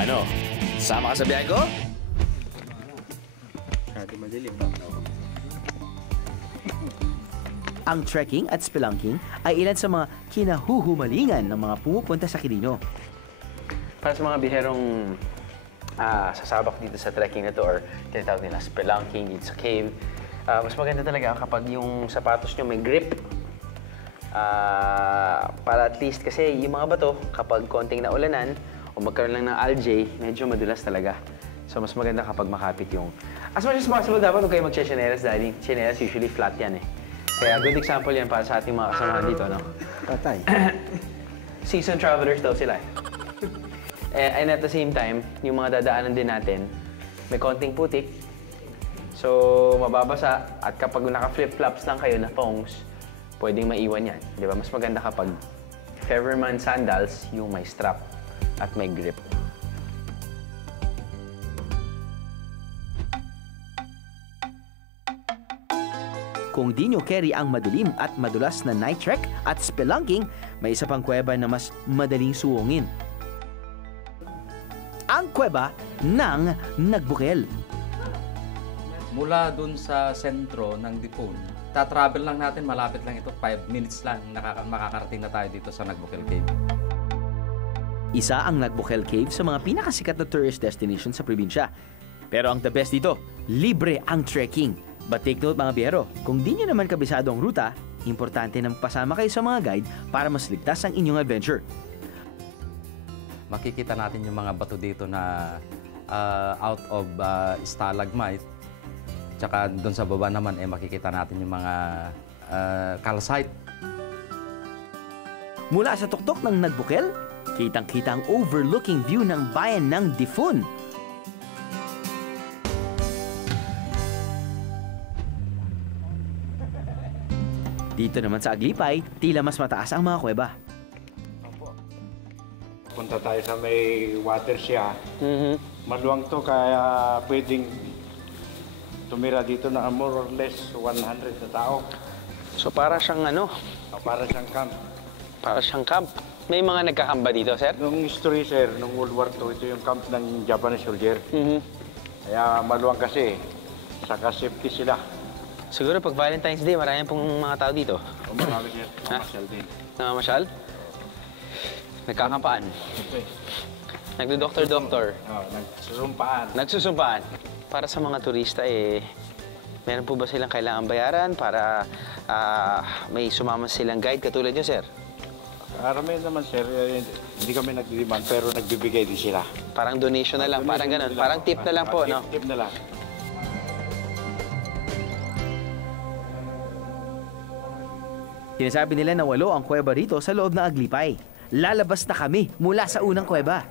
Ano? Sama ka sa biyahe ko? Madilim. Ang trekking at spelunking ay ilan sa mga kinahuhumalingan ng mga pumupunta sa Quirino. Para sa mga biherong sasabak dito sa trekking na to or tinatawag nila spelunking, it's a cave, mas maganda talaga kapag yung sapatos nyo may grip. Para at least kasi yung mga bato, kapag konting naulanan o magkaroon lang ng algae, medyo madulas talaga. So mas maganda kapag makapit yung... As much as possible, dapat huwag kayo mag-chinelas dahil chinelas usually flat yan eh. Kaya good example yan para sa ating mga kasamahan dito, no? Patay. Seasoned travelers daw sila eh. And at the same time, yung mga dadaanan din natin, may konting putik. So, mababasa. At kapag naka-flip-flops lang kayo na thongs, pwedeng maiwan yan. Di ba? Mas maganda kapag Feverman sandals, yung may strap at may grip. Kung di nyo carry ang madilim at madulas na night trek at spelunking, may isa pang kuweba na mas madaling suungin. Ang kuweba ng Nagbukel. Mula dun sa sentro ng Dipon, tatravel lang natin, malapit lang ito, 5 minutes lang, makakarating na tayo dito sa Nagbukel Cave. Isa ang Nagbukel Cave sa mga pinakasikat na tourist destination sa probinsya. Pero ang the best dito, libre ang trekking. But take note mga biyero, kung di nyo naman kabisado ang ruta, importante na magpasama kayo sa mga guide para mas ligtas ang inyong adventure. Makikita natin yung mga bato dito na out of stalagmite. Tsaka doon sa baba naman, makikita natin yung mga calcite. Mula sa tuktok ng Nagbukel, kitang-kita ang overlooking view ng bayan ng Dipon. Dito naman sa Aglipay, tila mas mataas ang mga kuweba. Punta tayo sa may water siya. Maluwang to kaya pwedeng tumira dito na more or less 100 na tao. So para siyang ano? Para siyang camp. Para siyang camp. May mga nagkakamba dito, sir? Nung history, sir, nung World War II, ito yung camp ng Japanese soldier. Kaya maluwang kasi, saka safety sila. Siguro pag Valentine's Day, marami pong mga tao dito. O marami, sir. Mamasyal din. Namamasyal? Nagkakampaan? Nagdo-doktor-doktor? Nagsusumpaan. Nagsusumpaan. Para sa mga turista, meron po ba silang kailangan bayaran para may sumama silang guide katulad nyo, sir? Karami naman, sir. Hindi kami nag-demand, pero nagbibigay din sila. Parang donation na lang, parang ganun. Parang tip na lang po, no? Tip na lang. Sinasabi nila na 8 ang kuweba rito sa loob ng Aglipay. Lalabas na kami mula sa unang kuweba.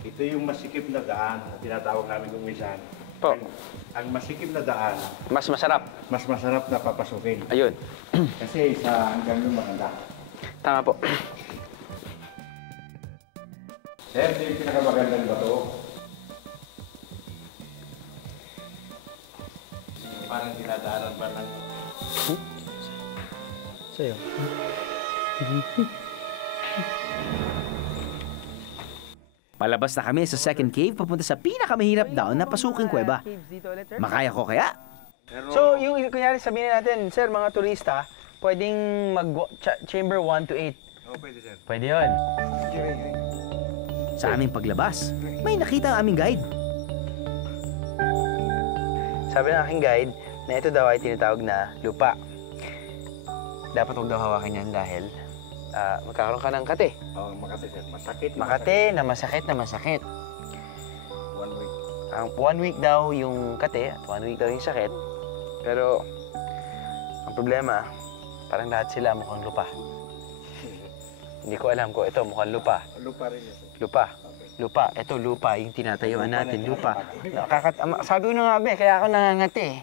Ito yung masikip na daan na tinatawag namin kung minsan. Po. Ang masikip na daan, Mas masarap. mas masarap na papasukin. Ayun. Kasi sa hanggang yung maganda. Tama po. Sir, ito yung pinakamagandang bato. Parang dinadaanan pa ng... Sa'yo. Palabas na kami sa second cave papunta sa pinakamahirap daw na pasuking kuweba. Makaya ko kaya? So, yung kunyari sabihin natin, sir, mga turista, pwedeng mag-chamber 1 to 8. Oo, pwede, sir. Pwede yun. Sa aming paglabas, may nakita ang aming guide. Sabi ng aking guide na ito daw ay tinatawag na lupa. Dapat huwag daw hawakan yan dahil magkakaroon ka ng kate. Oo, makati, sir. Masakit. Makate na masakit na masakit. 1 week. Ang 1 week daw yung kate at 1 week daw yung sakit. Pero ang problema, parang lahat sila mukhang lupa. Hindi ko alam ko ito mukhang lupa. Lupa rin yun, sir. Lupa. Lupa. Ito lupa, yung tinatayuan natin. Lupa. Sabi ko na nga ba, kaya ako nangangati eh.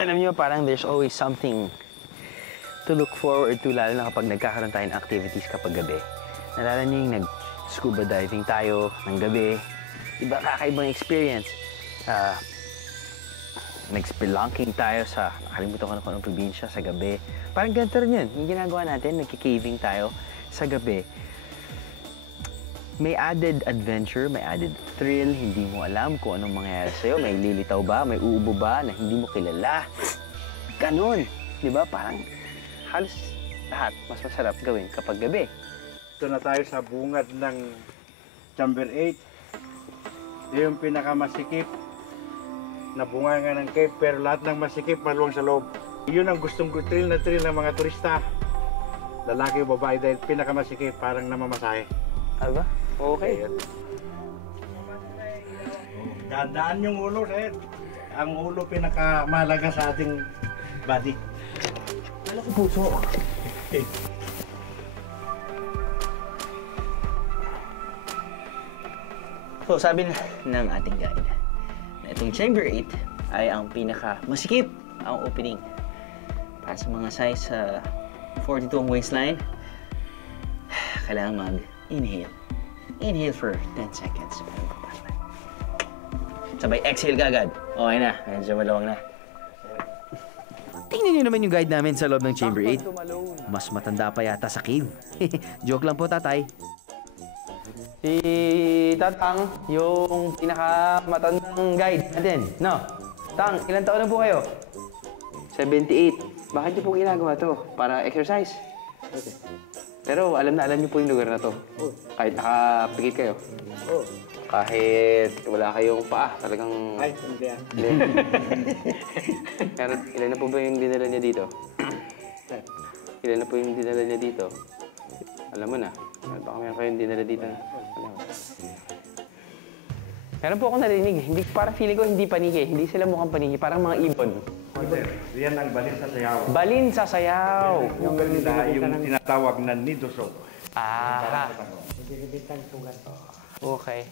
Alam niyo, parang there's always something to look forward to, lalo na kapag nagkakaroon tayo ng activities kapag gabi. Nalala niyo yung nag-scuba diving tayo ng gabi. Iba kakaibang experience. Nag-spelunking tayo sa, nakalimutan ko na kung anong probinsya, sa gabi. Parang ganito rin yun. Yung ginagawa natin, nagki-caving tayo sa gabi. May added adventure, may added thrill. Hindi mo alam kung anong mangyayari sa'yo. May lilitaw ba, may uubo ba na hindi mo kilala. Ganon. Di ba? Parang halos lahat mas masarap gawin kapag gabi. Ito na tayo sa bungad ng Chamber 8. Ito yung pinakamasikip na bunganga ng cave, pero lahat ng masikip maluwang sa loob. Yun ang gustong thrill na thrill ng mga turista. Lalaki o babae dahil pinakamasikip, parang namamasahe. Aba? Okay. Gandaan yung ulo, sir. Ang ulo pinakamahalaga sa ating body. Ano ko puso? So, sabi ng ating guide na itong Chamber 8 ay ang pinaka-masikip ang opening. Para sa mga size 42 ang waistline, kailangan mag-inhale. Inhale for 10 seconds. Sabay exhale kagad. Okay na, medyo malawang na. Tingnan niyo naman yung guide namin sa loob ng Chamber 8. Mas matanda pa yata sa cave. Joke lang po, tatay. Si Tatang, yung pinakamatandang guide natin. No? Tang, ilan taon na po kayo? 78. Bakit niyo po ginagawa to? Para exercise? Okay. Pero alam na alam niyo po yung lugar na to. Kahit nakapikit kayo. Kahit wala kayong paa, talagang... Ay, hindi yan. Pero ilan na po ba yung dinala niya dito? Ilan na po yung dinala niya dito? Alam mo na. Baka meron kayong dinala dito. Meron po akong narinig. Hindi, parang feeling ko hindi paniki. Hindi sila mukhang paniki. Parang mga ibon. Yan ang balin sa sayaw. Balin sa sayaw! Yung tinatawag na nidoso. Ah. Okay.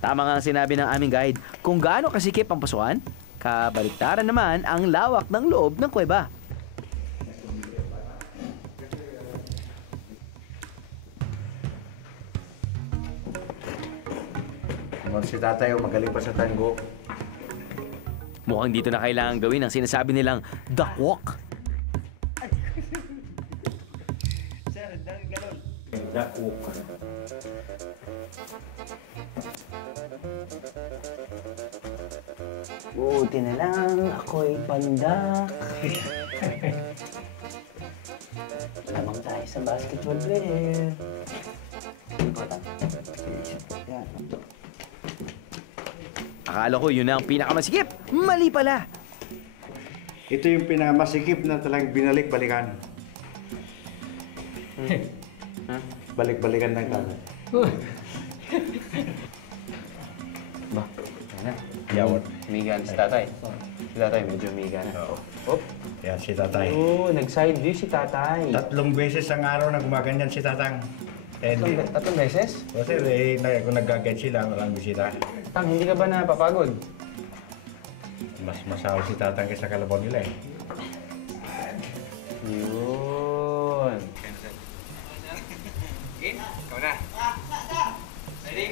Tama nga ang sinabi ng aming guide. Kung gaano kasikip ang pasukan, kabaliktaran naman ang lawak ng loob ng kuweba. Si tatay magaling pa sa tango. Mukhang dito na kailangan gawin ang sinasabi nilang duck walk. Duck walk. Buti na lang, ako'y pandak. Lamang tayo sa basketball player. Yan. Akala ko yun na ang pinakamasikip. Mali pala. Ito yung pinakamasikip na talagang binalik-balikan. Balik-balikan ng kanan. Ba? Ano? Yawat. Umigan si tatay. Si tatay medyo umigan. Oh. Yan si tatay. Oo, nag-side view si tatay. 3 beses ang araw na gumaganyan si tatang. Tatlong beses? Kasi kung nag-guide sila, walang bisita. Tang, hindi ka ba napapagod? Mas masaw si tatang kaysa kalabaw nila eh. Yun. Ikaw na. Ready?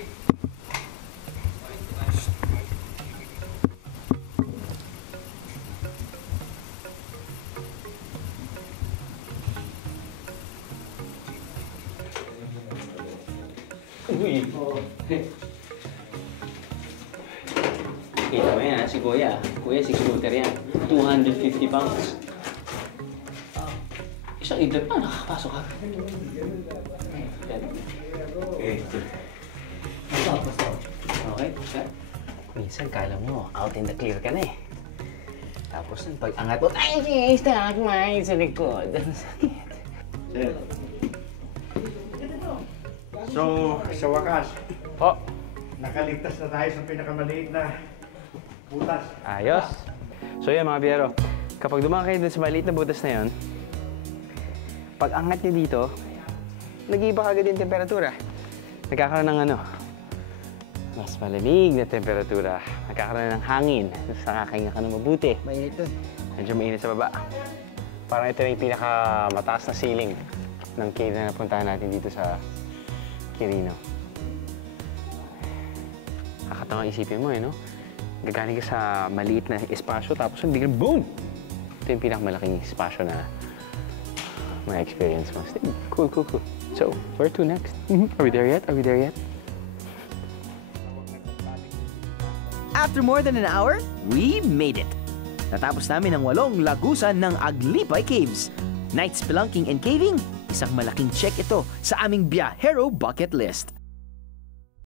Uy. Kita mo yan, si Kuya. Kuya, 6-footer yan. 250 pounds. Isang idol pa, nakakapasok ka. Okay, sir. Minsan, kala mo, out in the clear ka na eh. Tapos, pag angat mo, ay, yes, takmay sa likod. Sakit. So, sa wakas, Oh, nakaligtas na tayo sa pinakamaliit na butas. ayos. So yan mga biyero, kapag dumaan kayo dun sa maliit na butas na yon, pag angat nyo dito, nag-iiba kagad yung temperatura. Nagkakaroon ng mas malamig na temperatura. Nagkakaroon ng hangin. Tapos nakakahinga ka na mabuti. Mainit doon. Medyo mainit sa baba. Parang ito na yung pinakamataas na ceiling ng cave na napuntahan natin dito sa Quirino. Nakakatawa isipin mo, no? Gagaling ka sa maliit na espasyo, tapos biglang boom! Ito yung pinakamalaking espasyo na ma-experience mo. Cool. So, where to next? Are we there yet? After more than an hour, we made it. Natapos namin ang 8 lagusan ng Aglipay Caves. Night spelunking and caving, isang malaking check ito sa aming biyahero bucket list.